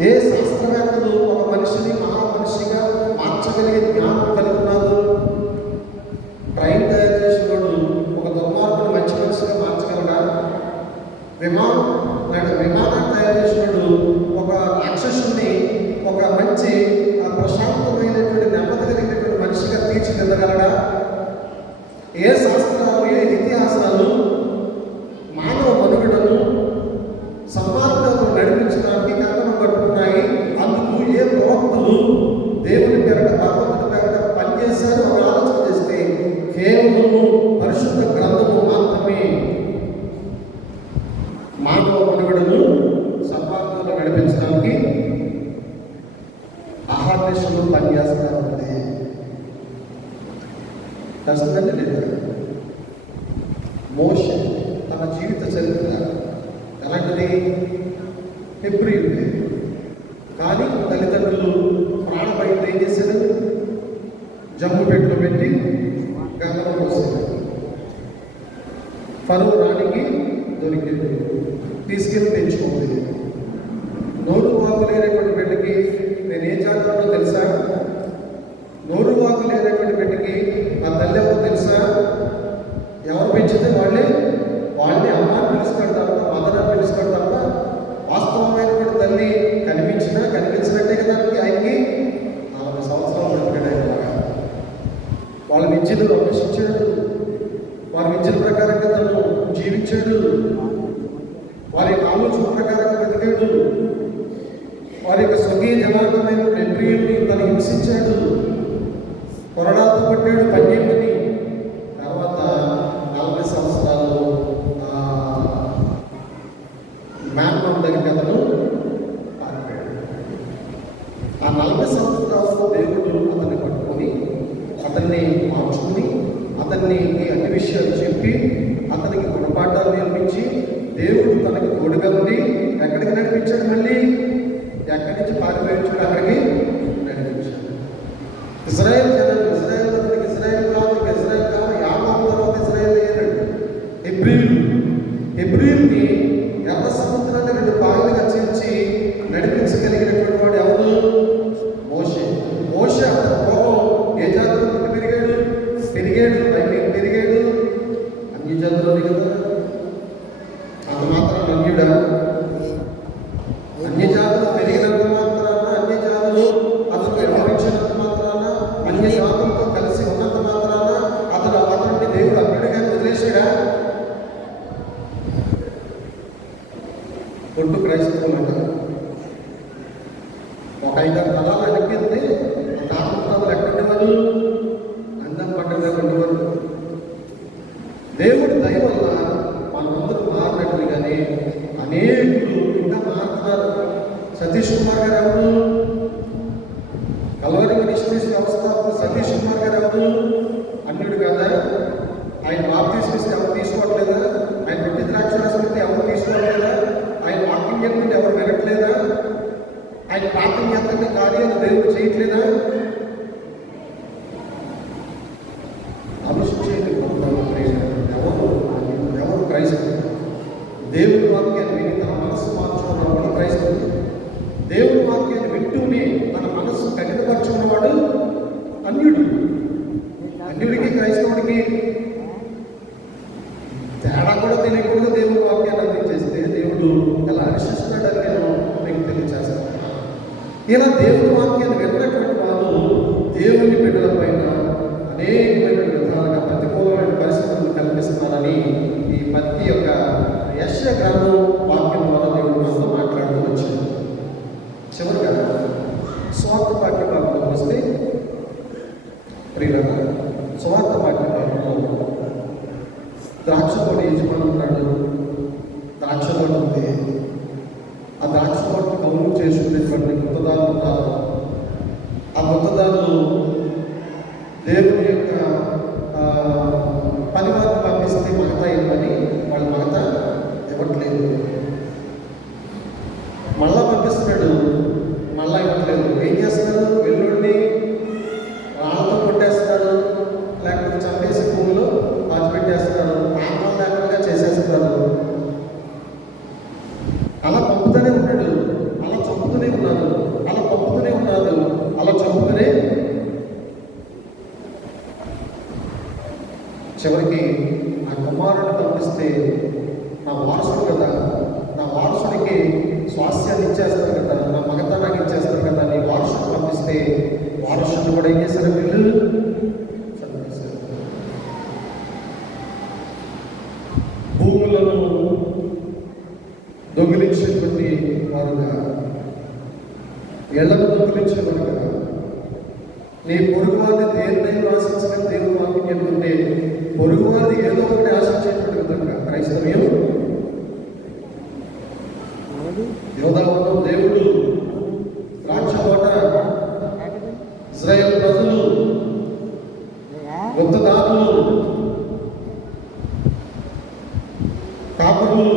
ఏ శాస్త్రవేత్తలు ఒక మనిషిని మహామనిషిగా మార్చగలిగే జ్ఞానం కలిగి ఉన్నారు? ట్రైన్ తయారు చేసినోడు ఒక దుర్మార్గుడు మంచి మనిషిగా మార్చగలడా? విమానం తయారు చేసినోడు ఒక రాక్షసుని ఒక మంచి ప్రశాంతమైనటువంటి నెమ్మది కలిగినటువంటి మనిషిగా తీర్చిదిద్దగలడా? ఏ శాస్త్రాలు, ఏ ఇతిహాసాలు మానవ మనుగడను సన్మార్గంలో నడిపించడానికి కంకణం కట్టుకున్నాయి? అందుకు ఏ ప్రవక్తలు దేవుని పేరట, భగవంతుడి పేరట పనిచేశారు అని ఆలోచన చేస్తే కేవలము పరిశుద్ధ గ్రంథము మాత్రమే మానవ మనుగడను సన్మార్గంలో నడిపించడానికి ఆహార్నిశలు పనిచేస్తూ ఉంది. కష్టంగా లేదు. మోషే తన జీవిత చరిత్ర ఎలాంటిది? హెబ్రీయుడే. కానీ తల్లిదండ్రులు ప్రాణభయంతో ఏం చేశారు? జమ్ము పెట్టిలో పెట్టి గంగలో పోసారు. ఫరో రాణికి దొరికింది, తీసుకెళ్ళి పెంచుకోండి. నోరు వాకు లేనటువంటి బిడ్డకి నేను ఏం చేస్తానో తెలుసా? నోరు వాకు లేనటువంటి బిడ్డకి నా తల్లి ఎవరో తెలుసా? ఎవరు పెంచితే వాళ్ళని అమ్మాని పిలుచుకోడు తప్ప, మదనని పిలుచుకోడు తప్ప, వాస్తవమైనటువంటి తల్లి కనిపించినట్టే కదా ఆయనకి 40 సంవత్సరాలు బ్రతికాడు ఆయన. వాళ్ళ విద్యను అభ్యసించాడు, వారి విద్యల ప్రకారంగా తను జీవించాడు, వారి యొక్క ఆలోచన ప్రకారంగా బ్రతికాడు, వారి యొక్క స్వకీయ జనాంగమైన ప్రియుల్ని తను హింసించాడు, కొరడాతో కొట్టాడు, పన్నెండుని. తర్వాత 40 సంవత్సరాలు మ్యాన్మాన్ దగ్గరికి అతను పారిపోయాడు. ఆ 40 సంవత్సరాల్లో దేవుడు అతన్ని పట్టుకొని అతన్ని మార్చుకుని అతన్ని అన్ని విషయాలు చెప్పి అతనికి గుణపాఠాలు నేర్పించి దేవుడు తనకి తోడుగా ఉండి ఎక్కడికి నడిపించాడు? మళ్ళీ ఎక్కడి నుంచి పారిపోయించు అక్కడికి నడిపించాడు. ఇజ్రాయెల్ జనాలు, ఇజ్రాయెల్ కాదు, యాకోబు తర్వాత ఇజ్రాయెల్ అయ్యాడు. హెబ్రీయుల్ని ఎర్ర సముద్రాన్ని 2 భాగాలుగా చేర్చి నడిపించగలిగినటువంటి వాడు ఎవరు? మోషే అతను పూర్వం ఏ జాతిలో పెరిగాడు? అన్ని జాతులు కదా. అంత మాత్రం అన్యుడా? అన్ని జాతులు పెరిగినంత మాత్రాన, అన్ని జాతులు అతను వ్యవహరించినంత మాత్రాన, అన్ని జాతులతో కలిసి ఉన్నంత మాత్రాన అతన్ని దేవుడు అన్యుడిగా వదిలేసాడా? కొట్టు క్రైస్తవులు అంట. ఒక 5 తలాలు అనిపిస్తే తాతలు ఎక్కడుండేవారు? అందం పడ్డగా ఉండేవారు. దేవుడి దయ వల్ల మనమందరూ మారినట్లుగానే అనేకులు ఇంకా మారుతున్నారు. సతీష్ కుమార్ గారు ఎవరు? కల్వరి మినిస్ట్రీస్ వ్యవస్థాపకులు సతీష్ కుమార్ గారు ఎవరు? అన్యుడు కాదా? ఆయన బాప్తీసం ఎవరు తీసుకోవట్లేదా? ఆయన పెట్టి ద్రాక్షరసం ఎవరు తీసుకోవట్లేదా? ఆయన వాక్యం చెప్తుంటే ఎవరు వినట్లేదా? ఆయన ప్రార్థన చేస్తుంటే కార్యాలు దేవుడు చేయట్లేదా? ఆలోచించేది. ఎవరు క్రైస్తవులు? దేవుడి వాక్యాన్ని విని తన మనస్సు మార్చుకున్నవాడు క్రైస్తవుడు. దేవుడి వాక్యాన్ని వింటూనే తన మనస్సు కఠినపరుచుకున్నవాడు అన్యుడు. అన్యుడికి క్రైస్తవుడికి తేడా కూడా తెలియకుండా దేవుడి వాక్యాన్ని అందించేస్తే దేవుడు ఎలా హర్షిస్తాడని నేను మీకు తెలియజేస్తాను. ఇలా దేవుడి వాక్యాన్ని విన్నటువంటి వారు దేవుని బిడ్డల పైన అనేకమైన విధాలుగా ప్రతికూలమైన పరిస్థితులను కల్పిస్తున్నారని ఈ మత్తి యొక్క యెషయా గ్రంథం వాక్యం ద్వారా దేవుడు మనతో మాట్లాడుతూ వచ్చాడు. చివరిగా స్వార్థ వాక్య భాగంలో వస్తే ప్రియులరా, స్వార్థ వాక్య భాగంలో ద్రాక్ష తోట యజమాని ఉన్నాడు. ద్రాక్ష తోట ఉంది. ఆ ద్రాక్ష తోటను కౌలు చేసుకునేటువంటి గుత్తదారులు ఉన్నారు. ఆ గుత్తదారులు దేవుని యొక్క పనివారిని పంపిస్తే మగత ఇవ్వని వాళ్ళు మగత ఇవ్వట్లేదు. మళ్ళా పంపిస్తున్నాడు, మళ్ళా ఇవ్వట్లేదు. ఏం చేస్తున్నారు? వెల్లుడిని రాళ్ళతో కొట్టేస్తారు, లేకపోతే చంపేసి భూమిలో పాతిపెట్టేస్తారు, ఆత్మ లేకుండా చేసేస్తారు. అలా పంపుతూనే ఉన్నాడు, అలా చంపుతూనే ఉన్నారు. చివరికి నా కుమారుడు పంపిస్తే నా వారసుడు కదా, నా వారసుడికి స్వాస్థ్యాన్ని ఇచ్చేస్తారు కదా, నా మగతనాన్ని ఇచ్చేస్తారు కదా, నీ వారసుడు పంపిస్తే వారసుడు కూడా ఏం చేశారు? వీళ్ళు చంపేశారు. భూములను దొంగిలించేటువంటి వారుగా, ఇళ్లను దొంగిలించేవారుగా, నీ పొరుగువారిని దేనినైనా ఆశించిన దేవుడు వాక్యం చెప్తుంటే పొరుగువారిని ఏదో ఒకటి ఆశించేటువంటి విధంగా క్రైస్తవ్యం యోధావనం దేవుడు ద్రాక్ష ఇజ్రాయేల్ ప్రజలు గుప్తదారులు కాపురులు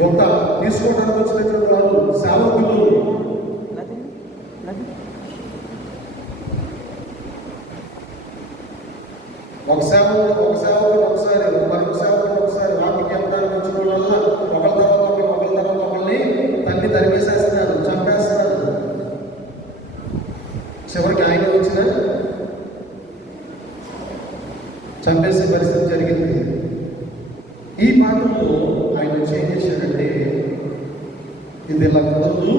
గుప్త తీసుకోవడానికి వచ్చినటువంటి వారు సేవకులు ఒక సేవకుడు ఒకసారి మరొక సేవకుడు ఒకసారి వాటికి చెప్పడానికి వచ్చిన వల్ల ఒకరి తర్వాత ఒకరిని తన్ని తరిమేసేస్తున్నారు, చంపేస్తున్నారు. చివరికి ఆయన వచ్చిన చంపేసే పరిస్థితి జరిగింది. ఈ పాఠంలో ఆయన ఏం చేశాడంటే ఇది ఇలా కుదరదు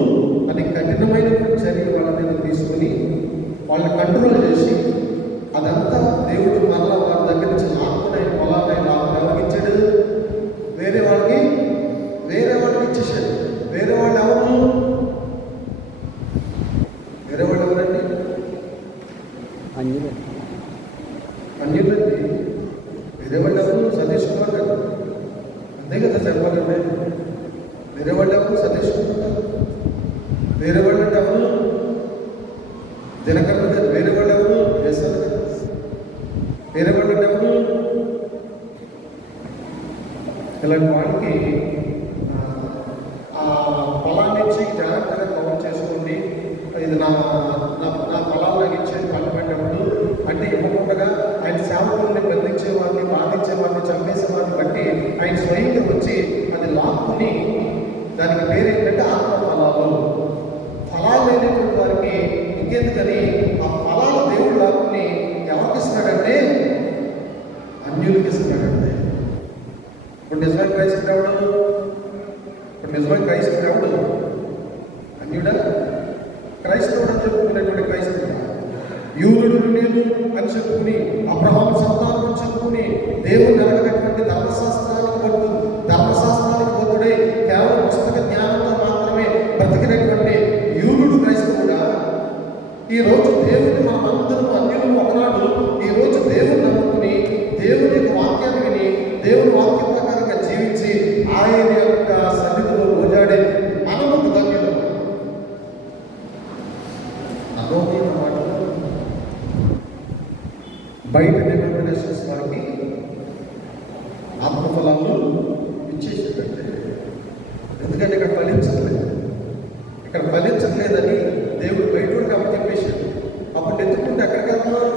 అని కఠినమైనటువంటి చర్యలు వాళ్ళ మీద తీసుకుని వాళ్ళని కంట్రోల్ చేసి అదంతా దేవుడు మరలా వాళ్ళ దగ్గర నుంచి లాక్కుని ఆయన పొలాన్ని ఎవరికి ఇచ్చాడు? వేరే వాళ్ళకి ఇచ్చేసాడు. వేరే వాళ్ళు ఎవరు? వేరే వాళ్ళు ఎవరండి? అన్యులండి. వేరే వాళ్ళు ఎవరు? సతీష్ కుమార్ గారు. అంతే కదా చెప్పాలండి. వేరే వాళ్ళు ఎవరు? సతీష్ కుమార్ గారు. వేరే వాళ్ళు అంటే ఎవరు? దినకరణ గారు. వేరే వాళ్ళు ఎవరు? ఎస్ఆర్ గారు. వేరే వాళ్ళు అంటే ఎవరు? ఇలాంటి వాళ్ళకి ఆ పొలాన్ని ఇచ్చి జాగ్రత్తగా కవర్ చేసుకోండి, ఇది నా పొలాలు నాకు ఇచ్చేది కలపెట్టేవాడు అంటే ఇవ్వకుండా ఆయన సేవకుల్ని బంధించేవాడిని, బాధించేవాడిని, చంపేసేవాడిని బట్టి ఆయన స్వయంగా వచ్చి అది లాక్కుని దానికి పేరు ఏంటంటే ఆత్మ ఫలాలు. ఫలాలు లేనటువంటి వారికి ఇంకెందుకని ఆ ఫలాలు దేవుడు లాక్కుని ఎవరికి ఇస్తున్నాడంటే అన్యులకి ఇస్తున్నాడంటే. ఇప్పుడు నిజమైన క్రైస్తవుడు ఎవడు? అన్యుడా? క్రైస్తవుడు అని చెప్పుకునేటువంటి క్రైస్తవుడు యూదుడు నేను అని చెప్పుకుని అబ్రహాం సంతానం అని చెప్పుకుని దేవుడు అడగనటువంటి ధర్మశాస్త్రానికి బదుడై కేవలం పుస్తక జ్ఞానంతో మాత్రమే బ్రతికినటువంటి యూదుడు క్రైస్తవుడా? ఈరోజు దేవుడిని మనం అందరం అన్యులు ఒకనాడు ఈరోజు దేవుని నమ్ముకుని దేవుని యొక్క వాక్యాన్ని విని దేవుని వాక్యం ప్రకారంగా జీవించి ఆయన యొక్క సన్నిధిలో ఓజాడే మనము ధన్యులు. అనోదీన మాటలు బయట డినామినేషన్స్ వారికి ఆత్మఫలాలు ఇచ్చేసేటంటే, ఎందుకంటే ఇక్కడ ఫలించట్లేదని దేవుడు బయట కాబట్టి చెప్పేసాడు. అప్పుడు ఎత్తుకుంటే ఎక్కడికి వెళ్తున్నారు?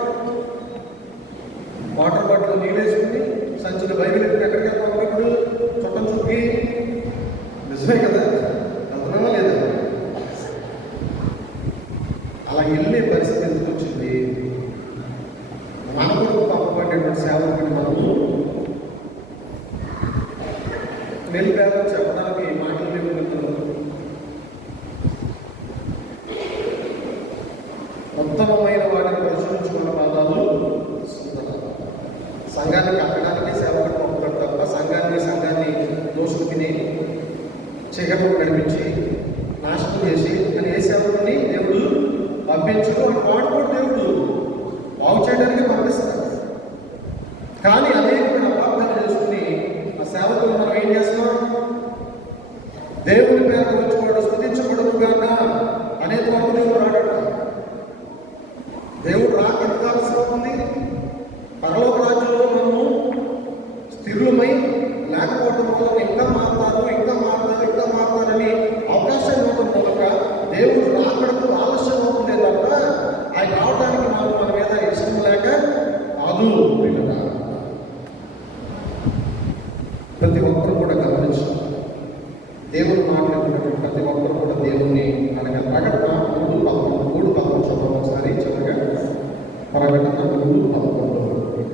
వాటర్ బాటిల్ నీళ్ళేసుకుని సంచులు బైబిల్ ఎత్తుకుని ఎక్కడికి వెళ్తాం? ఇప్పుడు చుట్టం చూపి నిజమే కదా, వెళ్తున్నామా లేదా? అలా వెళ్ళే పరిస్థితి ఎందుకు వచ్చింది? మన కొరకు పంపబడేటువంటి సేవకుని మనము నిలిపేమో చెప్పడానికి మాటలు లేవు. ఉత్తమమైన వాటిని పరిశీలించుకున్న పాదాలు సంఘాన్ని కట్టడానికి సేవకుడు పంపుతాడు తప్ప సంఘాన్ని దోషుకుని చీకట్లో నడిపించి నాశనం చేసి అని ఏ సేవకుని దేవుడు పంపించడు. వాడుకోడు. దేవుడు బాగు చేయడానికి పంపిస్తాడు. కానీ అనేకమైన అపార్థాలు చేసుకుని ఆ సేవకులు మనం ఏం చేస్తున్నాం? దేవుని పేరు వచ్చుకోవడం స్తుతించబడదు కాక అనేక వరకు దేవుడు రాడట. దేవుడు రాక ఎంత అవసరం ఉంది? పరలోక రాజ్యంలో మనము స్థిరులమై లేకపోవడం వల్ల ఇంకా మారుతారని అవకాశం ఇవ్వడం మూలక దేవుడు రాకడకు ఆలస్యం అవుతుందే తప్ప ఆయన రావడానికి మన మీద ఇష్టం లేక కాదు. ప్రతి ఒక్కరు కూడా గమనించాలి. దేవుడు మాట్లాడుతున్నటువంటి ప్రతి ఒక్కరు కూడా దేవుణ్ణి అడగాలి. ప్రకటన 3:11 చూద్దాం ఒకసారి చివరిగా. ప్రకటన 3:11.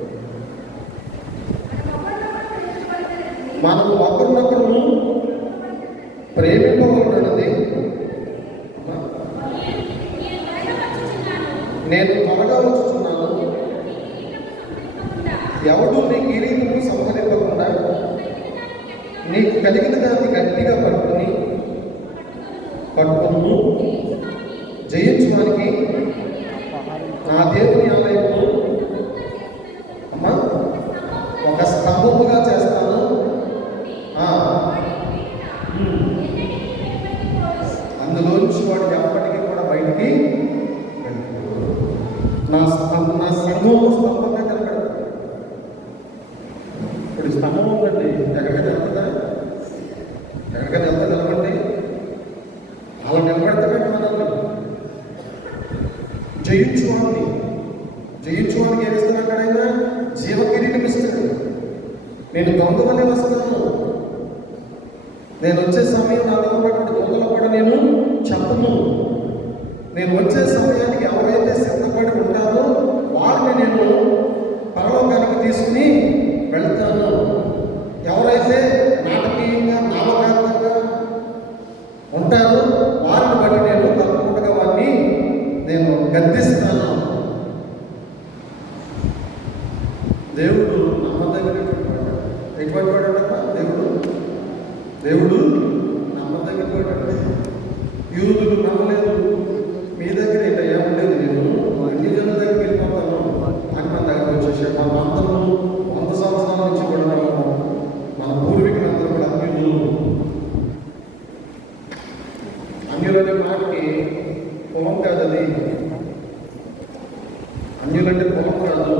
మనం ఒకరినొకరు ప్రేమింపబడుతున్నది. నేను త్వరగా వచ్చుచున్నాను, ఎవడు నీ కిరీటము సంహరింపకుండా నీకు కలిగిన దాన్ని గట్టిగా పట్టుకొని జయించడానికి నా దేవుని ఆలయము అమ్మా ఒక స్తంభముగా చేస్తాను. అందులోంచి వాడు ఎప్పటికీ కూడా బయటికి నా సంఘము స్తంభంగా కనబడతాడు. ఇప్పుడు స్తంభం ఉందండి, ఎక్కడికైనా వెళ్తుందా? ఎక్కడికైనా వెళ్తా నిలబండి, అలా నిలబెడతాడండి మనల్ని. జయించువానికి ఏమి ఇస్తున్నాడు? ఆయన జీవ కిరీటం ఇస్తాడు. నేను దొంగ వలె వస్తాను, నేను వచ్చే సమయం నాలో ఉన్నటువంటి దొంగలు కూడా నేను చెప్పను. నేను వచ్చే సమయానికి ఎవరైతే సిద్ధపడి ఉంటారో వారిని నేను పరలోకానికి తీసుకుని వెళ్తాను. ఎవరైతే నాటకీయంగా నామకార్థంగా ఉంటారో వారిని బట్టి నేను తప్పకుండా వారిని నేను గద్దిస్తాను. దేవుడు నమ్మదగినటువంటి వాడు. ఎటువంటి వాడంట దేవుడు నమ్మదగిన వాడు. యూదులు నమ్మలేదు, మీ దగ్గర ఏంటయ్యా ఉండేది, నేను అన్ని జనుల దగ్గరికి వెళ్ళిపోతాను అని మన దగ్గర వచ్చేసాడు. మన అందరూ 100 సంవత్సరాల నుంచి కూడా మన పూర్వీకులందరూ కూడా అన్యులనే మాటకి పొలం కాదు, అది అన్యులంటే పొలం కాదు,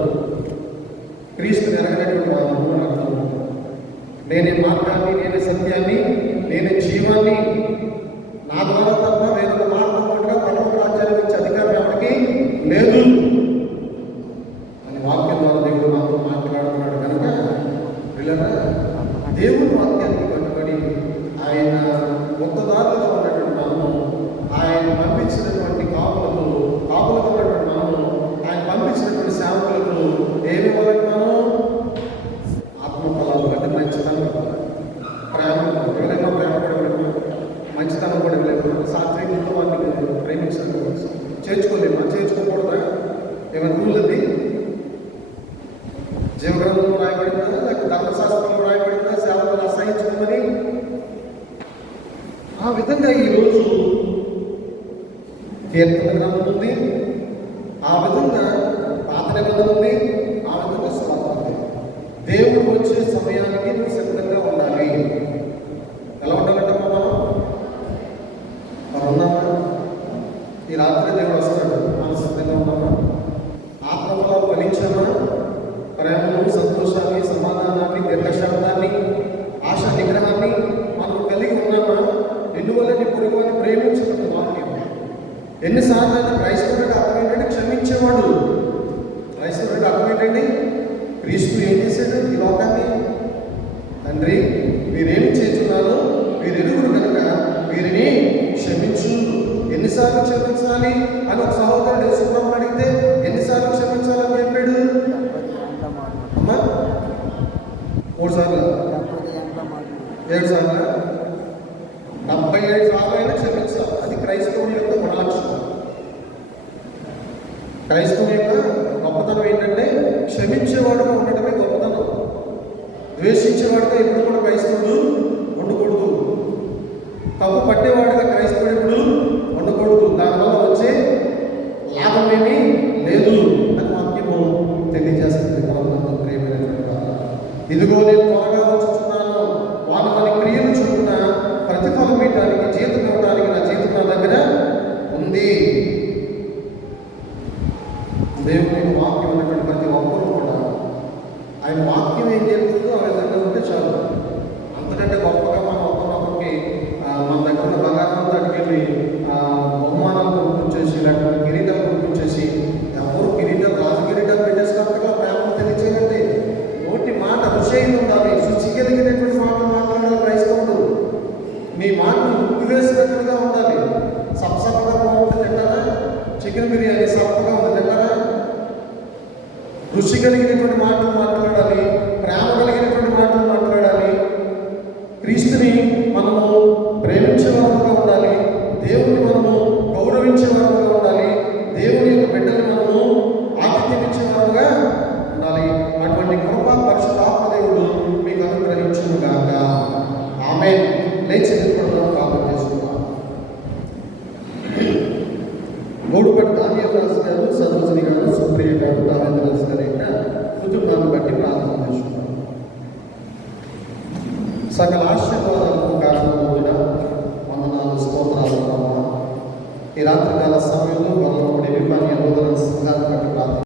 క్రీస్తు ఎరగనటువంటి వాళ్ళు అర్థం. నేనే మార్గాన్ని, నేనే సత్యాన్ని, నేనే జీవాన్ని, నా ద్వారా తప్ప వేరొక మార్గం కూడా పరలోక రాజ్యానికి వచ్చే అధికారం ఎవరికి లేదు అని వాక్యం ద్వారా దేవుడు నాతో మాట్లాడుతున్నాడు. కనుక వీళ్ళరా దేవుని వాక్యానికి కట్టుబడి ఆయన కొత్తదారులుగా ఉన్నటువంటి మనము, ఆయన పంపించినటువంటి కాపులుగా ఉన్నటువంటి మనము, ఆయన పంపించినటువంటి సేవకులకు ఏమి వాళ్ళకి మనం ఆత్మఫలాలు అంటే మంచితనం, ప్రేమ, ఎవరైనా ప్రేమపడగలము, మంచితనం కూడా లేదు, సాత్వికంతో వాటిని ప్రేమించడం చేర్చుకోలేము. చేర్చుకోకూడదా? ఏమైనా రూల్ అది? జీవగ్రంథంలో రాయబడిందా, లేకపోతే ధర్మశాస్త్రంలో రాయబడిందా సేవకులు అసహించుకోమని? ఆ విధంగా ఈరోజు కీర్తన గ్రంథం ఉంది, ఆ విధంగా పాత నిబంధన ఉంది, ఆ విధంగా స్వార్థం ఉంది. దేవుడు వచ్చే సమయానికి నువ్వు సిద్ధంగా ఉండాలి. ఎలా ఉండాలంటమ్మా మనం ఉన్నామా? ఈ రాత్రి దేవుడు వస్తాడు, మనం సిద్ధంగా ఉన్నామా? ఆత్మఫలాలు ఫలించామా? ప్రేమను, సంతోషాన్ని, సమాధానాన్ని, దీర్ఘశాంతాన్ని, ఆశా నిగ్రహాన్ని మనం కలిగి ఉన్నామా? ఎన్నువల్ల నీ పొరుగు అని ప్రేమించుకున్న వాక్యం. ఎన్నిసార్లు ఆయన క్రైస్తవుడికి అర్థం ఏంటంటే క్షమించేవాడు. క్రైస్తవుడికి అర్థం ఏంటండి? క్రీస్తు ఏం చేశాడు ఈ లోకాన్ని? తండ్రి వీరేమి చేస్తున్నారు, వీరెరుగురు కనుక వీరిని క్షమించు. ఎన్నిసార్లు క్షమించాలి అని ఒక సహోదరుడు యేసుప్రభుని అడిగితే ఎన్నిసార్లు క్షమించాలని చెప్పాడు? అమ్మా 3 సార్లు, 7 సార్లు, 77 సార్లు అయినా క్షమించాలి. అది క్రైస్తవుని యొక్క గుణలక్షణం. క్రైస్తవుని యొక్క గొప్పతనం ఏంటంటే క్షమించేవాడుగా ఉండటమే గొప్పతనం. ద్వేషించేవాడుగా ఎప్పుడు కూడా క్రైస్తవుడు ఉండకూడదు. తప్పు పట్టేవాడుగా క్రైస్తవుడు ఎప్పుడు ఉండకూడదు. దానివల్ల వచ్చే లాభం ఏమీ లేదు అని వాక్యము తెలియజేస్తుంది. ఇదిగో నేను త్వరగా వచ్చుచున్నాను, వారు మన క్రియలు చొప్పున ప్రతిఫలం ఇవ్వడానికి, జీతం ఇవ్వడానికి నా జీతం నా దగ్గర ఉంది. దేవుని వాక్యం ఉన్నటువంటి ప్రతి ఒక్కరూ కూడా ఆయన వాక్యం ఏం చెప్తుందో ఆ విధంగా ఉంటే చాలు. అంతకంటే గొప్పగా మనం ఒక్కొక్కరికి మన దగ్గర ఉన్న బంగారం తట్టుకెళ్ళి బహుమానాలు కొనుక్కొచ్చేసి లేకపోతే కిరీటాలు కొనుక్కొచ్చేసి, ఎవరు కిరీటాలు రాజు కిరీటాలు పెట్టేసినట్టుగా ప్రేమ తెలియచేయండి. నోటి మాట రుచి ఉండాలి, శుచి కలిగినటువంటి మాటలు మాట్లాడాలి క్రైస్తవుడు. మీ మాటలు ఉప్పు వేసినట్టుగా ఉండాలి. సప్పగా బాగుంటుంది తింటారా? చికెన్ బిర్యానీ సప్పగా ఉంది తింటారా? కలిగినటువంటి మాటలు మాట్లాడాలి, ప్రేమ కలిగినటువంటి మాటలు మాట్లాడాలి, క్రీస్తుని మనము ప్రేమించే వారుగా ఉండాలి, దేవుని మనము గౌరవించే వారుగా ఉండాలి, దేవుని యొక్క బిడ్డలు మనము ఆతిథ్యమిచ్చే వారుగా ఉండాలి. అటువంటి కృప పరిశుద్ధాత్మ దేవుడు మీకు అనుగ్రహించును గాక. ఆమేన్. లేచి నిలబడదాం, ప్రార్థన చేసుకుందాం. గోడుపట్టి దానియేలు రాజు గారు, సరోజిని గారు, సుప్రియ గారు, దావేంద్ర రాజు గారు యొక్క కుటుంబాన్ని బట్టి ప్రార్థన చేసుకుందాం. సకల ఆశ